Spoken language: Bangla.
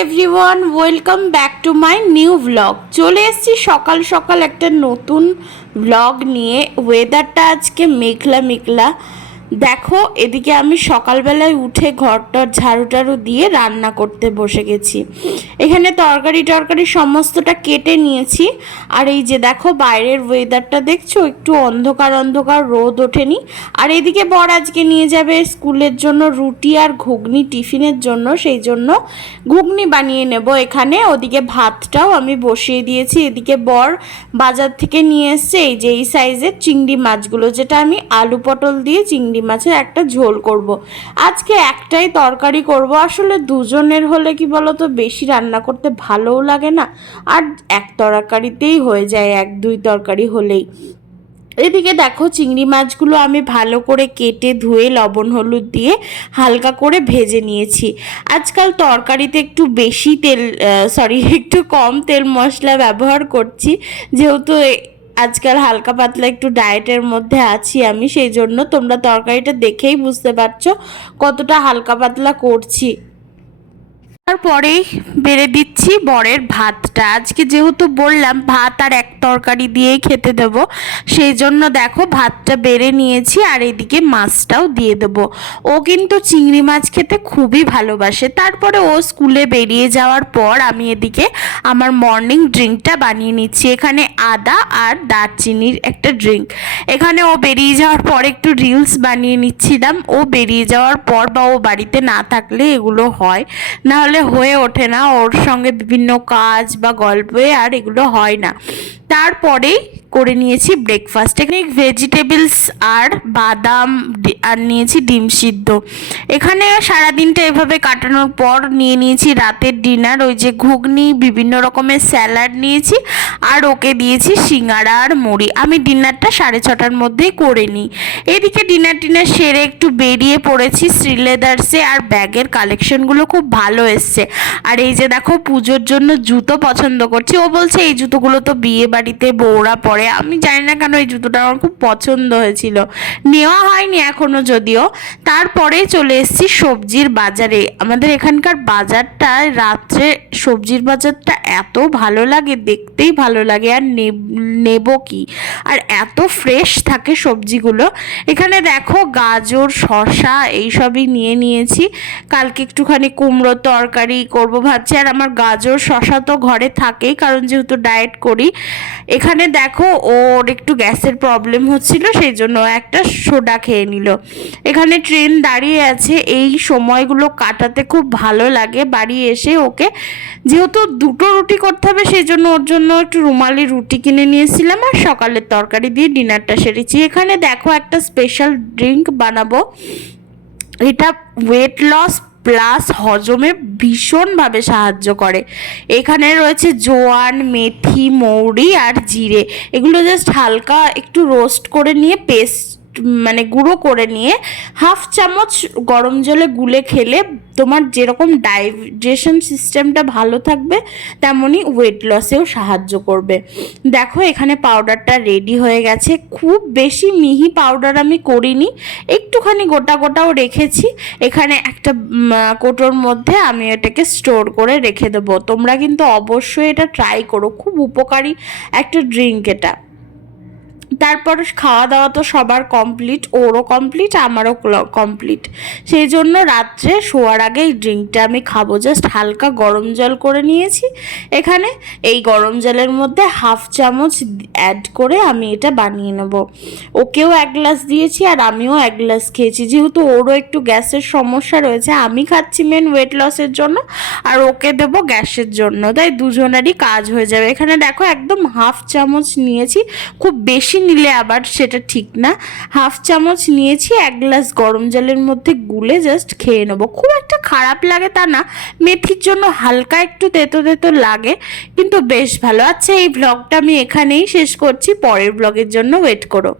Everyone, welcome back to my new blog. চলে এসেছি সকাল সকাল একটা নতুন ব্লগ নিয়ে। ওয়েদারটা আজকে মেঘলা মেঘলা। দেখো, এদিকে আমি সকালবেলায় উঠে ঘরটার ঝাড়ু টাড়ু দিয়ে রান্না করতে বসে গেছি। এখানে তরকারি সমস্তটা কেটে নিয়েছি। আর এই যে দেখো, বাইরের ওয়েদারটা দেখছো, একটু অন্ধকার অন্ধকার, রোদ ওঠেনি। আর এদিকে বর আজকে নিয়ে যাবে স্কুলের জন্য রুটি আর ঘুগনি টিফিনের জন্য, সেই জন্য ঘুগনি বানিয়ে নেব এখানে। ওদিকে ভাতটাও আমি বসিয়ে দিয়েছি। এদিকে বর বাজার থেকে নিয়ে এসছে এই যে এই সাইজের চিংড়ি মাছগুলো, যেটা আমি আলু পটল দিয়ে চিংড়ি মাছের একটা ঝোল করব। আজকে একটাই তরকারি করব। আসলে দুজনের হলে কি বলতো, বেশি রান্না করতে ভালোও লাগে না, আর এক তরকারিতেই হয়ে যায়, এক দুই তরকারি হলেই। এদিকে দেখো, চিংড়ি মাছগুলো আমি ভালো করে কেটে ধুয়ে লবণ হলুদ দিয়ে হালকা করে ভেজে নিয়েছি। আজকাল তরকারিতে একটু বেশি একটু কম তেল মশলা ব্যবহার করছি, যেহেতু আজকাল হালকা পাতলা একটু ডায়েটের মধ্যে আছি আমি, সেই জন্য তোমরা তরকারিটা দেখেই বুঝতে পারছো কতটা হালকা পাতলা করছি। তারপরেই বেড়ে দিচ্ছি বরের ভাতটা। আজকে যেহেতু বললাম ভাত আর এক তরকারি দিয়েই খেতে দেব, সেই জন্য দেখো ভাতটা বেড়ে নিয়েছি। আর এদিকে মাছটাও দিয়ে দেব। ও কিন্তু চিংড়ি মাছ খেতে খুবই ভালোবাসে। তারপরে ও স্কুলে বেরিয়ে যাওয়ার পর আমি এদিকে আমার মর্নিং ড্রিঙ্কটা বানিয়ে নিচ্ছি। এখানে আদা আর দারচিনির একটা ড্রিঙ্ক। এখানে ও বেরিয়ে যাওয়ার পর একটু রিলস বানিয়ে নিচ্ছিলাম। ও বেরিয়ে যাওয়ার পর বা ও বাড়িতে না থাকলে এগুলো হয়, নাহলে হয়ে ওঠে না, ওর সঙ্গে বিভিন্ন কাজ বা গল্পে আর এগুলো হয় না। তারপরেই করে নিয়েছি ব্রেকফাস্ট। এখানে ভেজিটেবলস আর বাদাম আর নিয়েছি ডিম সিদ্ধ। এখানে সারাদিনটা এভাবে কাটানোর পর নিয়ে নিয়েছি রাতের ডিনার। ওই যে ঘুগনি, বিভিন্ন রকমের স্যালাড নিয়েছি, আর ওকে দিয়েছি সিঙ্গাড়া আর মুড়ি। আমি ডিনারটা 6:30টার মধ্যেই করে নিই। এদিকে ডিনার সেরে একটু বেরিয়ে পড়েছি শ্রীলেদার্সে। আর ব্যাগের কালেকশনগুলো খুব ভালো এসছে। আর এই যে দেখো, পুজোর জন্য জুতো পছন্দ করছি। ও বলছে এই জুতোগুলো তো বিয়ে বাড়িতে বউরা পরে। আমি জানি না কেন এই জুতোটা আমার খুব পছন্দ হয়েছিল, নেওয়া হয়নি এখনো যদিও। তারপরে চলে এসেছি সবজির বাজারে। আমাদের এখানকার বাজারটা, রাত্রে সবজির বাজারটা এত ভালো লাগে, দেখতেই ভালো লাগে, আর নেব কি, আর এত ফ্রেশ থাকে সবজিগুলো। এখানে দেখো গাজর, শসা এইসবই নিয়ে নিয়েছি। কালকে একটুখানি কুমড়ো তরকারি করব ভাবছি। আর আমার গাজর শসা তো ঘরে থাকেই, কারণ যেহেতু ডায়েট করি। এখানে দেখো, ওর একটু গ্যাসের প্রবলেম হচ্ছিল, সেই জন্য একটা সোডা খেয়ে নিল। এখানে ট্রেন দাঁড়িয়ে আছে, এই সময়গুলো কাটাতে খুব ভালো লাগে। বাড়ি এসে ওকে যেহেতু দুটো রুটি করতে হবে, সেই জন্য ওর জন্য একটু রুমালি রুটি কিনে নিয়েছিলাম, আর সকালের তরকারি দিয়ে ডিনারটা সেরেছি। এখানে দেখো, একটা স্পেশাল ড্রিঙ্ক বানাবো। এটা ওয়েট লস প্লাস হজমে ভীষণভাবে সাহায্য করে। এখানে রয়েছে জোয়ান, মেথি, মৌরি আর জিরে। এগুলো জাস্ট হালকা একটু রোস্ট করে নিয়ে মানে গুঁড়ো করে নিয়ে 1/2 চামচ গরম জলে গুলে খেলে তোমার যেরকম ডাইজেশন সিস্টেমটা ভালো থাকবে, তেমনই ওয়েট লসেও সাহায্য করবে। দেখো, এখানে পাউডারটা রেডি হয়ে গেছে। খুব বেশি মিহি পাউডার আমি করিনি, একটুখানি গোটা গোটাও রেখেছি। এখানে একটা কোটোর মধ্যে আমি এটাকে স্টোর করে রেখে দেবো। তোমরা কিন্তু অবশ্যই এটা ট্রাই করো, খুব উপকারী একটা ড্রিঙ্ক এটা। তারপর খাওয়া দাওয়া তো সবার কমপ্লিট, ওরও কমপ্লিট, আমারও কমপ্লিট। সেই জন্য রাত্রে শোয়ার আগে এই ড্রিঙ্কটা আমি খাবো। জাস্ট হালকা গরম জল করে নিয়েছি এখানে। এই গরম জলের মধ্যে 1/2 চামচ অ্যাড করে আমি এটা বানিয়ে নেব। ওকেও 1 গ্লাস দিয়েছি, আর আমিও 1 গ্লাস খেয়েছি। যেহেতু ওরও একটু গ্যাসের সমস্যা রয়েছে, আমি খাচ্ছি মেন ওয়েট লসের জন্য, আর ওকে দেবো গ্যাসের জন্য, তাই দুজনেরই কাজ হয়ে যাবে। এখানে দেখো, একদম 1/2 চামচ নিয়েছি, খুব বেশি নিলে আবার সেটা ঠিক না। 1/2 চামচ নিয়েছি, 1 গ্লাস গরম জলের মধ্যে গুলে জাস্ট খেয়ে নেবো। খুব একটা খারাপ লাগে তা না, মেথির জন্য হালকা একটু তেতো তেতো লাগে, কিন্তু বেশ ভালো। আচ্ছা, এই ব্লগটা আমি এখানেই শেষ করছি, পরের ব্লগের জন্য ওয়েট করো।